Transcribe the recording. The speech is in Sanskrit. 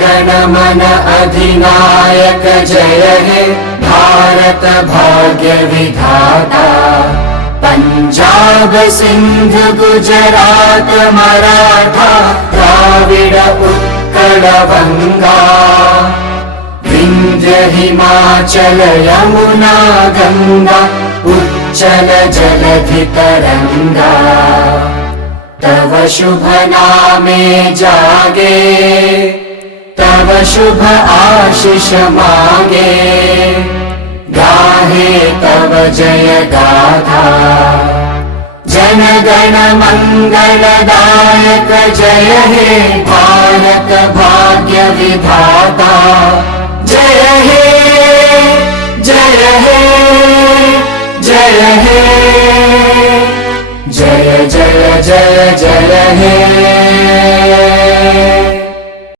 गण मन अधिनायक जय हे भारत भाग्य विधाता। पंजाब सिंध गुजरात मराठा द्राविड उत्कल बंगा। विंध्य हिमाचल यमुना गंगा उच्चल जलधि तरंगा। तव शुभ नामे जागे तव शुभ आशीष मागे। गाहे तव जय गाथा जन गण मंगलदायक जय हे भारत भाग्य विधाता। जय हे जय हे जय हे जय जय जय जय हे।